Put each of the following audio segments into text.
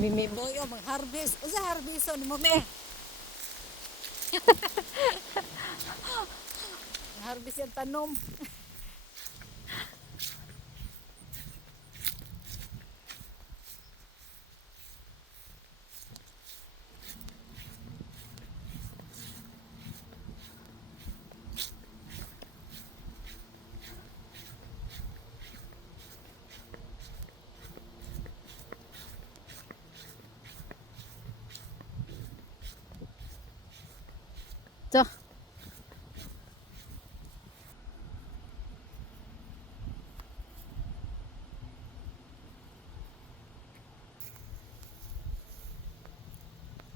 Mimi boy o mag-harvest. O sa harvest o mo me. Harvest yung tanom. So,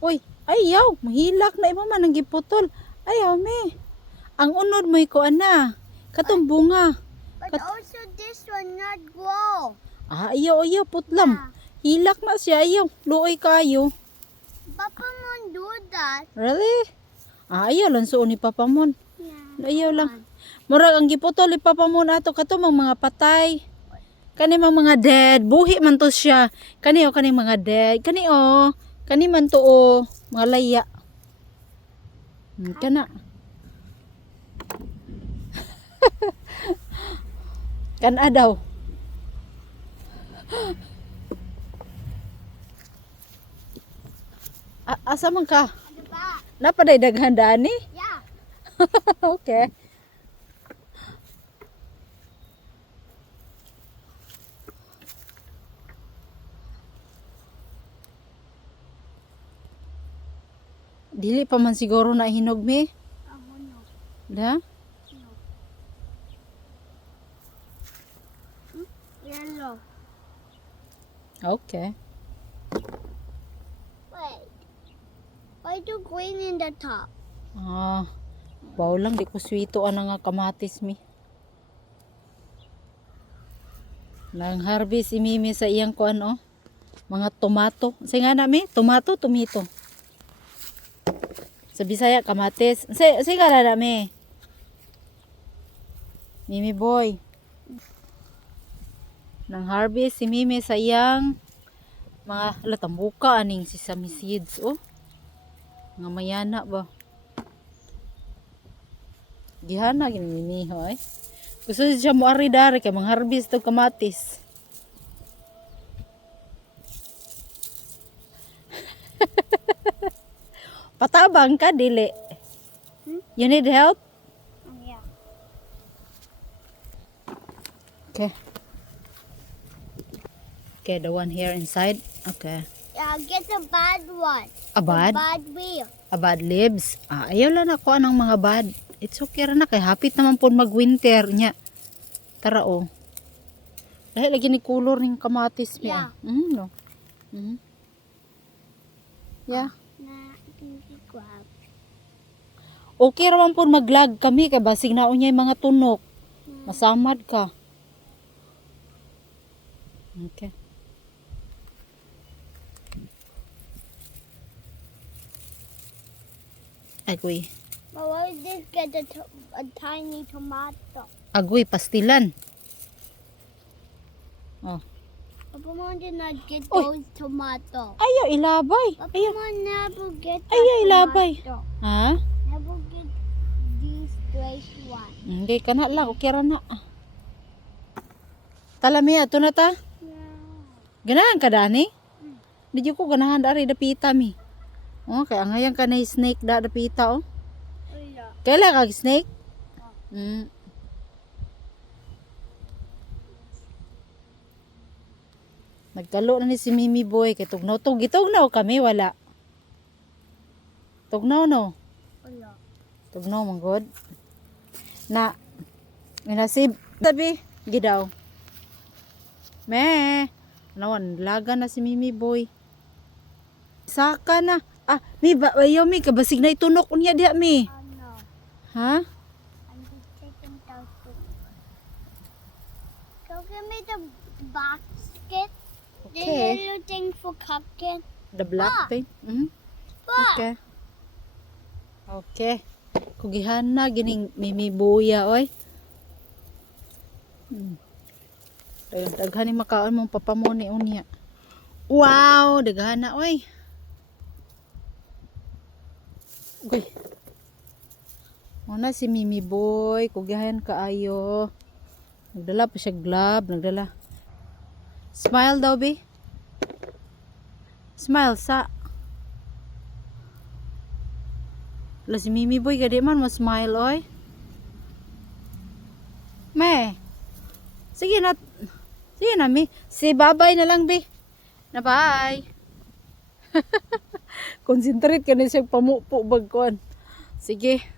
uy, ayaw, mahilak na imo man ang giputol. Ayaw me. Ang unod mo ko ana. Katong bunga. But also this one not grow. Ayaw, putlam. Hilak na siya, ayaw. Luoy kayo. Papa won't do that. Really? Ayaw lang suon ni Papa Mon. Yeah. Ayaw lang. Murag ang giputol ni Papa Mon ato kato mga patay. Kani mga dead, buhi man to siya. Kani mga dead. Kani man to mga laya. Kana. Kana daw. Asa man ka? Diba? Napaday daghan dani? Yeah. Okay. Dili pa man siguro na hinog me. No. Da? No. Yellow. Okay. Wait. Why do green in the top? Baw lang di ko swito ana nga kamatis mi. Nang harvest si Mimi sa iyang kuan mga tomato. Say nga na mi, tomato. Sa Bisaya kamatis. Say nga na mi. Mimi boy. Nang harvest si Mimi sa iyang mga latambuka aning sesame seeds Nga mayana ba. Gihana gini Mimi hoy. Gusto siya mo ari-dari kay mga harvest og kamatis. Patabang ka dili. You need help? Yeah. Okay. Okay, the one here inside. Okay. Yeah, get the bad one. A bad? The bad wheel. A bad leaves. Ayaw lang ako anang mga bad. It's okay ra na kay hapit naman po mag-winter nya. Tara Dahil lagi ni color ning kamatis mi. Yeah. No. Yeah. Na, pinky grab. Okay ra man po maglag kami kay basig na unya mga tunok. Masamad ka. Okay. Agoy. But why did get a tiny tomato? Agoy, pastilan. Oh. Papa Mom did not get Uy. those tomatoes. Ayaw ilabay. Papa Ayaw. Mom never get that Ayaw ilabay. tomato. Ha? Never get these straight ones. Hindi ka na lang. Okay ra na. Talami, ato na ta. Ganahan ka dani? Di ko ganahan dari dapita mi. Kaya ngayon ka na snake dapita Yeah. Kailan kag snake? Nagkalo na ni si Mimi boy kay tugnaw gitugnaw kami wala. Tugnaw no. Yeah. Tugnaw man god. Na minasib sabi gidaw. Me. Nawan laga na si Mimi boy. Saka na. Mi ba ayaw mi kabasig na itunok unya diha mi. Oh no. Ha? I'm just taking those two. Go give me the basket. The Okay. little thing for cupcake. The black thing. But Okay. Okay. Kugihan na gining Mimi buya oy. Daghan ni makaon mong papamuni unya. Wow, daghan na oy. Okay. Muna si Mimi Boy, kugahan kaayo. Nagdala pa siya glove, nagdala. Smile daw, be. Smile sa. Wala si Mimi Boy, gadi man mo smile, oy. Me. Sige na. Sige na, mi. Si bye-bye na lang, be. Na bye. Concentrate ka na siya pamupo bagkuan. Sige.